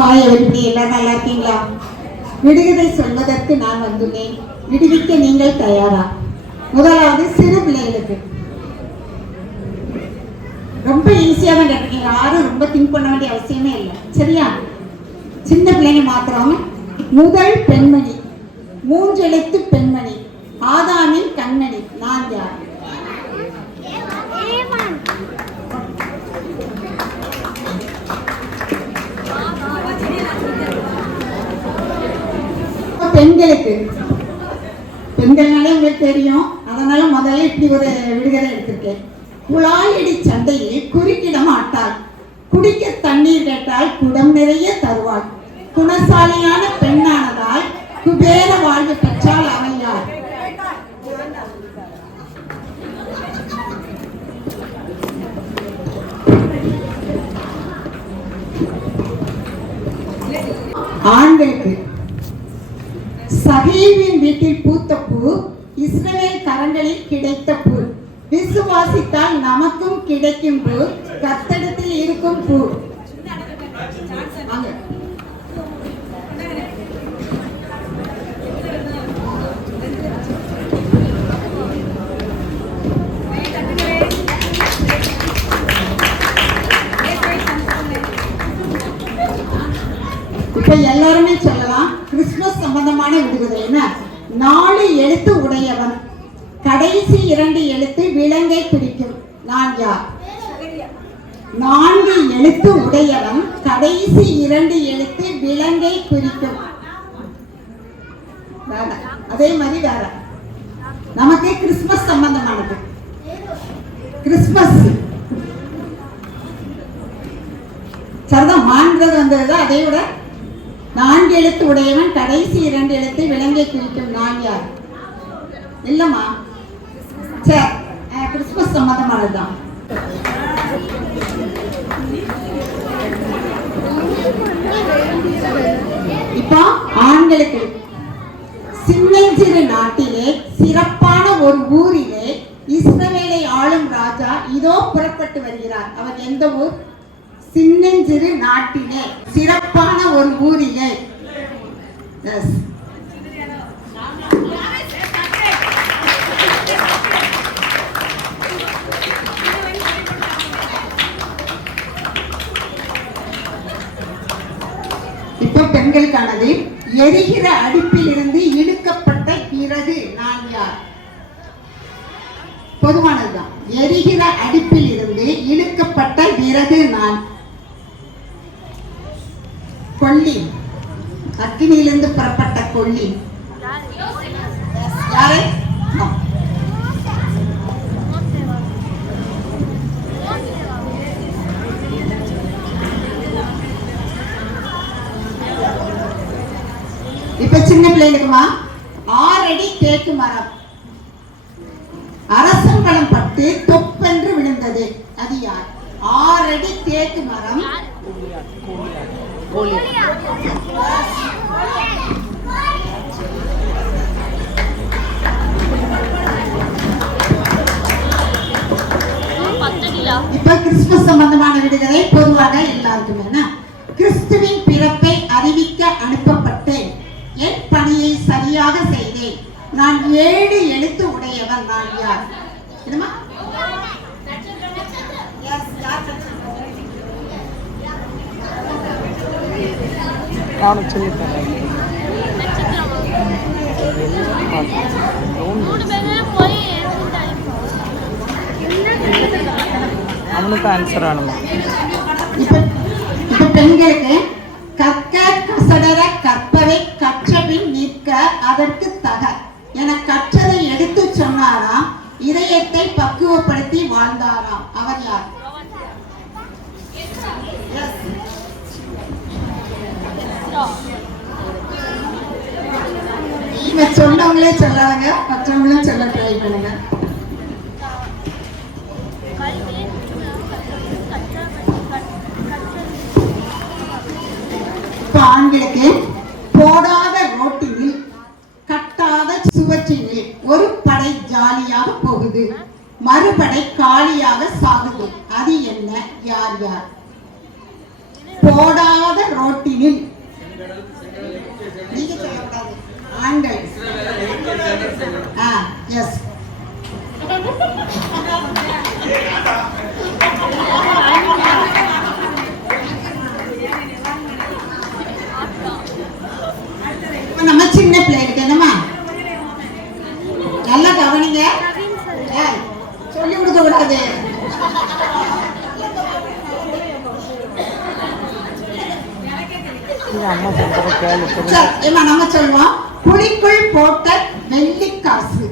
எப்படி எல்லாரும் நல்லா இருக்கீங்களா? விடுகதை சொல்வதற்கு நான் வந்துள்ளேன். விடுவிக்க நீங்கள் தயாரா? முதலாவது சிறு பிள்ளைகளுக்கு ரொம்ப ஈஸியா தான் கேட்பீங்க. யாரும் ரொம்ப திங்க் பண்ண வேண்டிய அவசியமே இல்லை. சரியா? சின்ன பிள்ளைங்க மாத்திரம். முதல் பெண்மணி, மூன்றெழுத்து பெண்மணி, ஆதாமின் கண்மணி, நான் யார்? பெண்களுக்கு, பெண்கள்னாலே உங்களுக்கு தெரியும், அதனால முதல்ல இப்படி ஒரு விடுகதை எடுத்திருக்கேன். குழாயடி சண்டையில் குறுக்கிட மாட்டாள், குடிக்க தண்ணீர் கேட்டால் குடம் நிறைய தருவாள், குணசாலியான பெண்ணானதால் குபேர வாழ்வு பெற்றால் அவள் யார்? ஆண்களுக்கு சகீவின் வீட்டில் பூத்த பூ, இஸ்ரவேல் கரங்களில் கிடைத்த பூ, விசுவாசித்தால் நமக்கும் கிடைக்கும் பூ, கர்த்தரிடத்தில் இருக்கும் பூ. இப்ப எல்லாருமே சொல்லலாம். கிறிஸ்துமஸ் சம்பந்தமான விடுகதை என்ன? 4 எழுத்து உடையவன், கடைசி 2 எழுத்து விலங்கை குறிக்கும், நான் யார்? 4 எழுத்து உடையவன், கடைசி 2 எழுத்து விலங்கை குறிக்கும். அதே மாதிரி வேற நமக்கு கிறிஸ்துமஸ் சம்பந்தமானது. கிறிஸ்துமஸ் சரிதான். மான்றது வந்தது. அதை விட 4 எழுத்து உடையவன், கடைசி 2 எழுத்து விலங்கை குறிக்கும், நான் யார்? இல்லம்மா, சரி, கிறிஸ்துமஸ் சம்பந்தமானதுதான். இப்போ ஆண்களுக்கு, சின்னஞ்சிறு நாட்டிலே சிறப்பான ஒரு ஊரிலே இஸ்ரவேலை ஆளும் ராஜா இதோ புறப்பட்டு வருகிறார். அவர் எந்த ஊர்? சின்னஞ்சிறு நாட்டிலே சிறப்பான ஒரு ஊரிலே. இப்ப பெண்களுக்கானது. எரிகிற அடுப்பில் இருந்து இழுக்கப்பட்ட பிறகு நான் யார்? பொதுவானதுதான். எரிகிற அடுப்பில் இருந்து இழுக்கப்பட்ட பிறகு நான். கொல்லி, அக்கினியிலிருந்து புறப்பட்ட கொல்லி. யாரு? இப்ப சின்ன பிள்ளைகளுக்குமா, 6 அடி தேக்கு மரம், அரசம்பழம் பட்டு தொப்பென்று விழுந்தது, அது யார்? 6 அடி தேக்கு மரம். இப்ப கிறிஸ்துமஸ் சம்பந்தமான விடுதலை பொதுவாக எல்லாருக்கும் என்ன? கிறிஸ்துவின் பிறப்பை அறிவிக்க அனுப்பப்பட்டேன், என் பணியை சரியாக செய்தேன், நான் 7 எழுத்து உடையவன், நான் யார்? அவனுக்கு ஆன்சர் ஆனுமா? இப்ப பெண்களுக்கு, கற்க கசடர கற்பவை கற்றபின் நிற்க அதற்கு தக என கற்றதை எடுத்து சொன்னாராம், இதயத்தை பக்குவப்படுத்தி வாழ்ந்தாராம், அவர் யார்? சொன்னவங்களே சொல்லாங்க, மற்றவங்களும் சொல்ல ட்ரை பண்ணுங்க. ஆண்களுக்கு, போடாத ரோட்டில் கட்டாத சுவற்றில் ஒரு படை ஜாலியாக போகுது, மறுபடை காலியாக சாகுது, அது என்ன? யார் யார்? போடாத ரோட்டினில் பிள்ளைகளுக்கு என்னமா நல்லா கவனிங்க. சொல்லி கொடுக்க கூடாது. நம்ம சொல்லுவோம் புளிக்குள் போட்ட வெள்ளிக்காசு.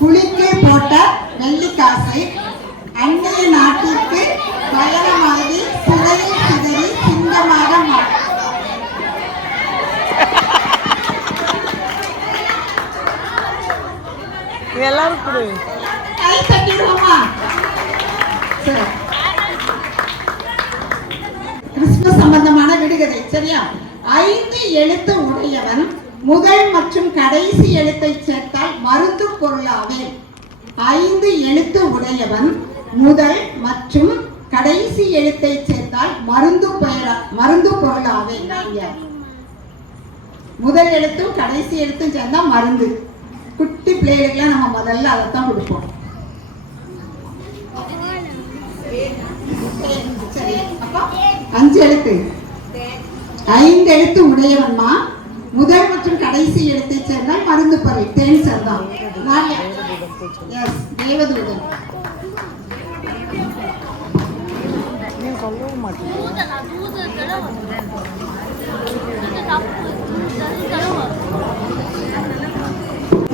புளிக்குள் போட்ட வெள்ளிக்காசு அந்நிய நாட்டிற்கு பயணமாகி சிறையில் சிதறி சிங்கமாக மாறும். எல்லாரும் கை தட்டிடுவோமா? கிறிஸ்துமஸ் சம்பந்தமான விடுகதை. சரியா? 5 எழுத்து உடையவன் முதல் மற்றும் கடைசி எழுத்தை சேர்த்தால் மருந்து பொருளாவேன். 5 எழுத்து உடையவன் முதல் மற்றும் கடைசி எழுத்தை சேர்த்தால் மருந்து பொருளாவேன். முதல் எழுத்தும் கடைசி எழுத்தும் சேர்ந்தா மருந்து. குட்டி பிள்ளைகளுக்குலாம் நம்ம முதல்ல அதைத்தான் கொடுப்போம். சரி, அப்போ 5 எழுத்து. 5 எழுத்து உடையவன்மா முதல் மற்றும் கடைசி எழுத்தை சேர்ந்தால் மருந்து பொருள். தேன் சேர்ந்தான். தேவதூதன்.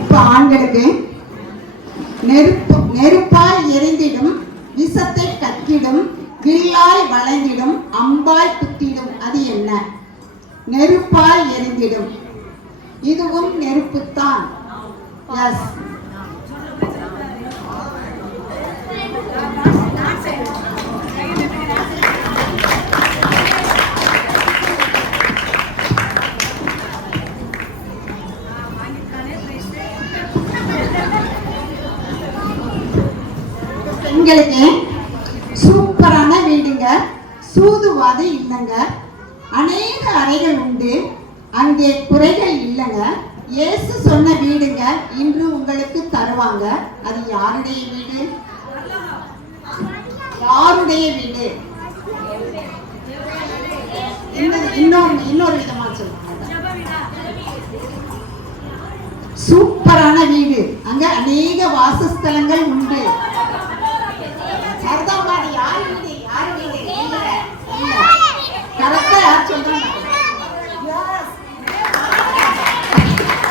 இப்ப ஆண்களுக்கு நெருப்பாய் எரிந்திடும், விஷத்தை கக்கிடும், வில்லாய் வளைந்திடும், அம்பாய் குத்திடும். அது என்ன? நெருப்பாய் எரிந்திடும். இதுவும் நெருப்புத்தான். எஸ். பெண்களுக்கு சூப்பரான வீடுங்க, சூதுவாது இல்லைங்க, அநேக அறைகள் உண்டு, அங்கே குறைகள் இல்லைங்க, இயேசு சொன்ன வீடுங்க இன்று உங்களுக்கு தருவாங்க. அது யாருடைய வீடு? யாருடைய வீடு? இன்னொரு விதமா சொல்லுங்க. சூப்பரான வீடு, அங்க அநேக வாசஸ்தலங்கள் உண்டு.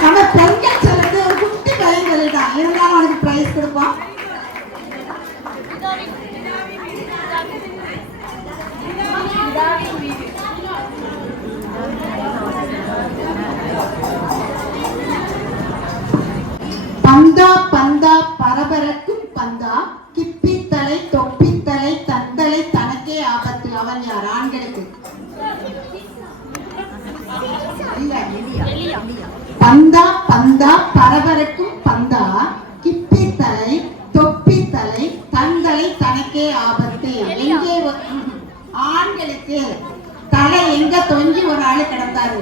நம்ம பெண்கள் சொல்றது ஒரு குட்டி பையன் சொல்லிட்டான். இருந்தாலும் அவனுக்கு பிரைஸ் கொடுப்போம். பந்தா பந்தா பரபரக்கும் பந்தா, கிப்பித்தலை தொப்பித்தலை தந்தலை தனக்கே ஆபத்து. அவன் யார்? ஆண்களுக்கு. பந்தா பந்தா பரபரக்கும் பந்தா, கிப்பித்தலை தொப்பித்தலை தந்தலை தனக்கே ஆபத்து. எங்கே? ஆண்களுக்கு. தலை எங்க தொங்கி ஒரு ஆளு கிடந்தாரு.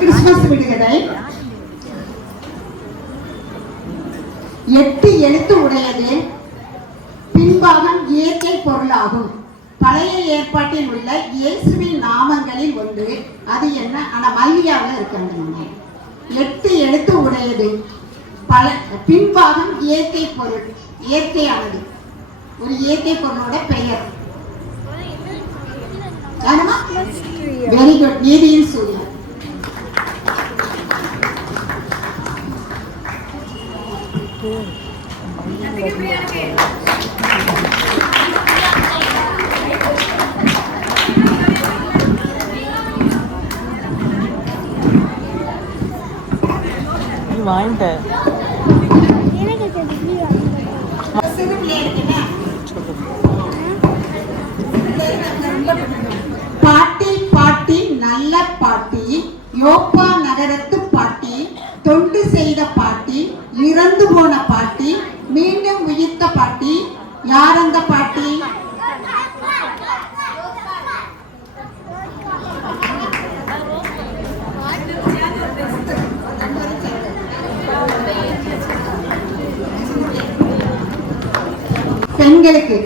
கிறிஸ்துமஸ் விடுகதை. 8 எழுத்து உடையது, பின்பாகம் இயற்கை பொருளாகும். பழைய ஏற்பாட்டில் உள்ள இயேசுவின் நாமங்களில் ஒன்று. அது என்ன? ஆனா மல்லியாவில் இருக்கின்றன. 8 எழுத்து உடையது, பின்பாகம் இயற்கை பொருள். இயற்கையானது. ஒரு இயற்கை பொருளோட பெயர். Very good. நீதியின் சூரியன். வாங்கிட்டேன். சிறு பிள்ளை இருக்குன்னா யோப்பா நகரத்து பாட்டி, தொண்டு செய்த பாட்டி, இறந்து போன பாட்டி, மீண்டும் உயிர்த்த பாட்டி. யார் அந்த பாட்டி? பெண்களுக்கு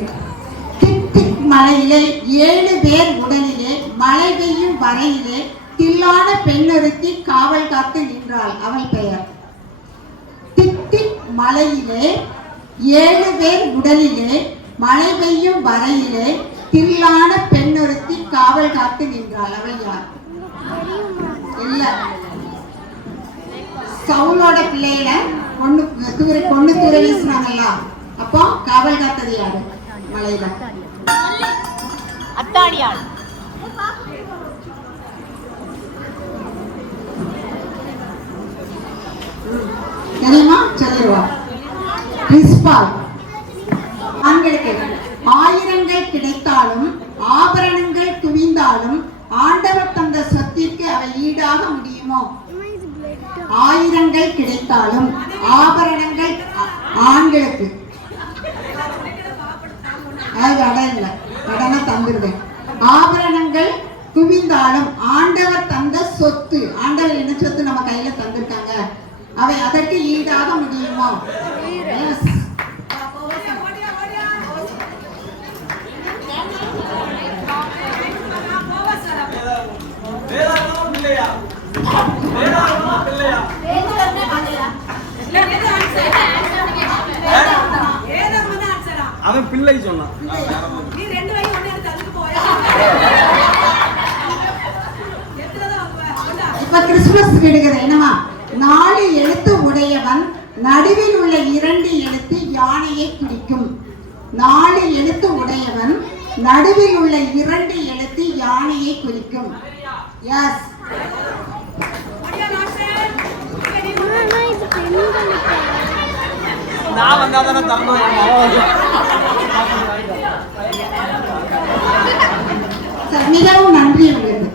திக் திக் மலையிலே 7 பேர் உடலிலே மழை பெய்யும் வரையிலே தில்லான பெண்ணொருத்தி காவல் காத்து நின்றாள். அவள் பெயர். திக் திக் மலையிலே 7 பேர் உடலிலே மழை பெய்யும் வரையிலே தில்லான பெண்ணொருத்தி காவல் காத்து நின்றாள். அவள் யார்? இல்ல, சவுலோட பிள்ளையில பொண்ணு தூர வீசினாங்கல்ல, அப்போ காவல் காத்தது யாரு மலையில? அத்தாடியாள். தெரியுமா? சொல்லிடுவா. பிரிஸ்பால். ஆண்களுக்கு ஆயிரங்கள் கிடைத்தாலும் ஆபரணங்கள் குவிந்தாலும் ஆண்டவர் தந்த சொத்திற்கு அவை ஈடாக முடியுமோ? ஆயிரங்கள் கிடைத்தாலும் ஆபரணங்கள் ஆண்களுக்கு, அது அடம் இல்லை, கடனை தந்துடுவேன். ஆபரணங்கள் குவிந்தாலும் ஆண்டவர் தந்த சொத்து, ஆண்டவர் என்ன சொத்து நம்ம கையில தந்திருக்காங்க, அவை அதற்கு ஈடாக முடியுமோ? Yes. அவன் பிள்ளை சொன்னான். இப்ப கிறிஸ்துமஸ் விடுகிறது என்னவா? 4 எழுத்து உடையவன் நடுவில் உள்ள 2 எழுத்து யானையை குறிக்கும். 4 எழுத்து உடையவன் நடுவில் உள்ள 2 எழுத்து யானையை குறிக்கும். எஸ். நான் வந்தாதானே தம்பி மிகவும் நன்றி உங்களுக்கு.